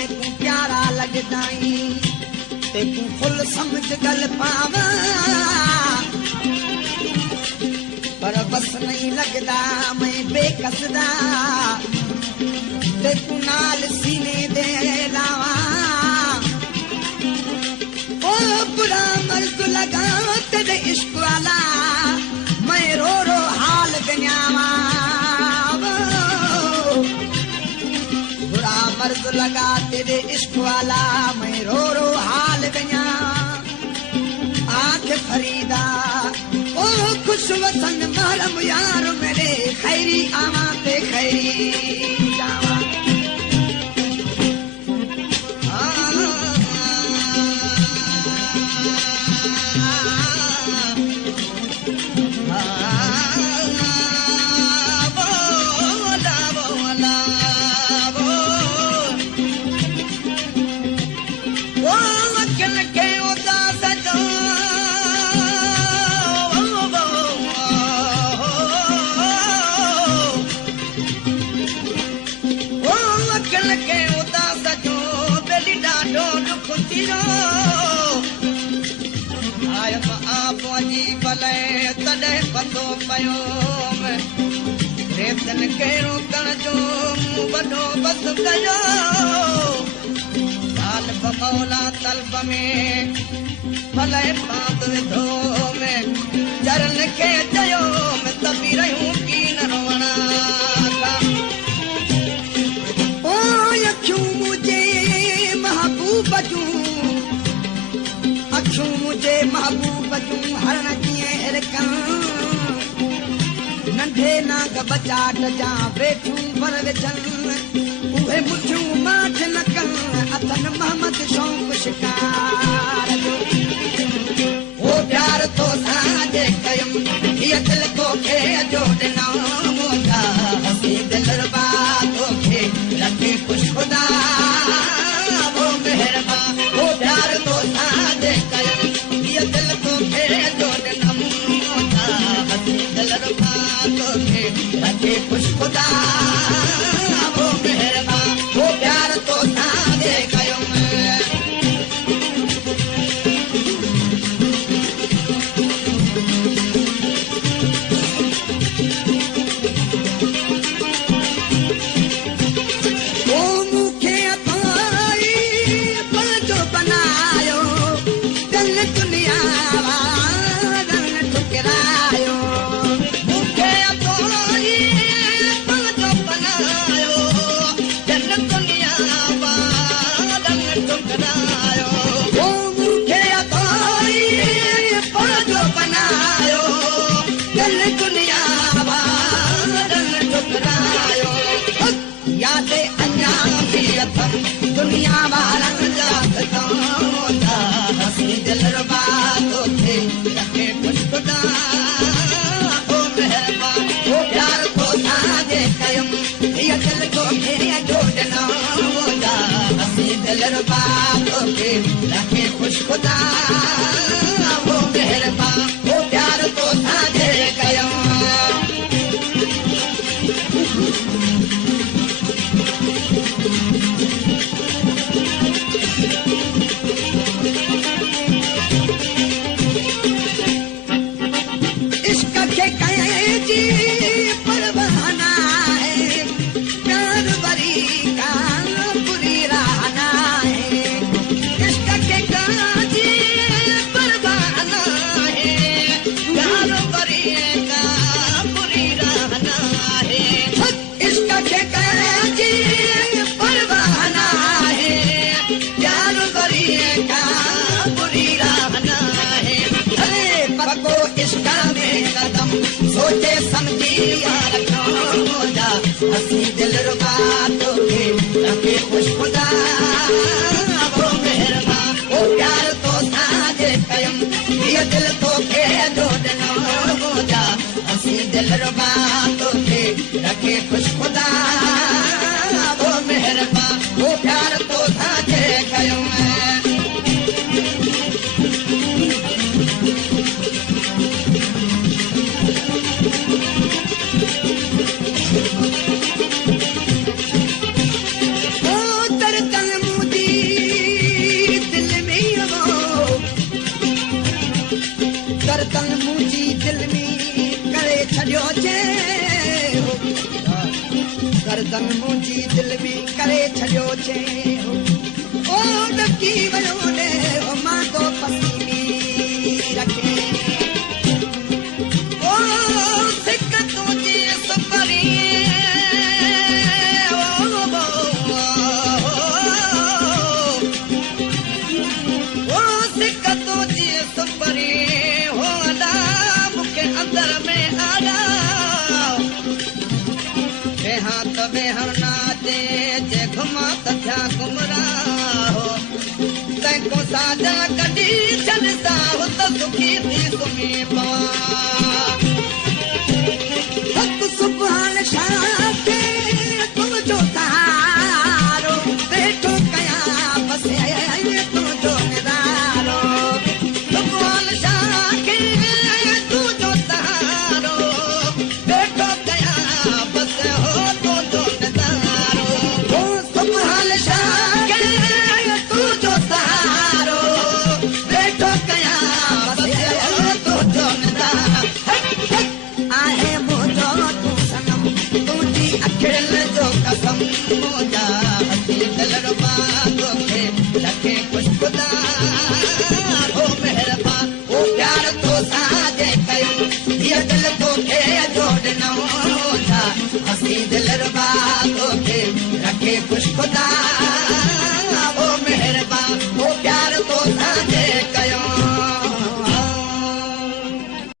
में तू प्यारा लगदाई ते तू फुल समझ गल पावा पर बस नहीं लगदा मैं बेकसदा ते तू नाल सीने दे लावा ओ बुरा मर्द लगा तेरे इश्क वाला मैं रो रो हाल गन्यावा बुरा मर्द लगा तेरे इश्क वाला मैं रो रो हाल गन्या आंख फरीदा ओ खुश वतन मारम यार मेरे खैरी आवा ते खैरी जावा तॾहिं पतो पयो रेतन खे रोकण जो मूं वॾो बस कयो तालब मौला तलब में भले पात विधो में चरन खे चयो में तबी रहियूं की न रोवणा ओ अखियूं मुंहिंजे महबूब जूं अखियूं मुंहिंजे महबूब जूं हरण नंढे नाग बचाट जा वेठूं पर विझन उहे मुठियूं माठ न कन अथन मोहम्मद शौक़ शिकार ओ प्यार तो साजे कयम ये दिल को के जो ॾिनो मोटा हसी दिलरबा तोखे रखे खुश खुदा वो मेहरबा ओ प्यार तो साजे कयम ये दिल को के जो ॾिनो मोटा हसी दिलरबा तोखे रखे खुश खुदा वो मेहरबा वो प्यार तो साजे कयम दुनिया वारन जाता होता हसी दिलरबा तोखे रखे खुश खुदा ओ मेहरबा ओ प्यार को साजे कयम ये दिल को के जोड़ना होता हसी दिलरबा तोखे रखे खुश खुदा ओ मेहरबा ओ प्यार को साजे कयम Bye. तन मुंहिंजी दिलि बि करे छॾियो छे ओ ॾकी वियो ॾे ओ मां तो पसीनी रखे ओ सिक तुंहिंजी सुपरी ओ सिक तुंहिंजी सुपरी हो अॾा मूंखे अंदर में आॾा वेहां त वेहण न अचे जे घुमां त थिया गुमराह तंहिंखो साजन कढी छॾंदा हो त सुखी थी सुम्ही पवां हक़ सुभाणे शाह खे तुंहिंजो सहारो वेठो कयां बसि तुंहिंजो निरारो सुभाणे शाह खे तुंहिंजो सहारो वेठो कयां बसि हो तुंहिंजो निरारो हो सुभाणे शाह खे तुंहिंजो सहारो वेठो कयां बसि हो तुंहिंजो निरारो आहे मुंहिंजो तूं सनम तुंहिंजी अखियुनि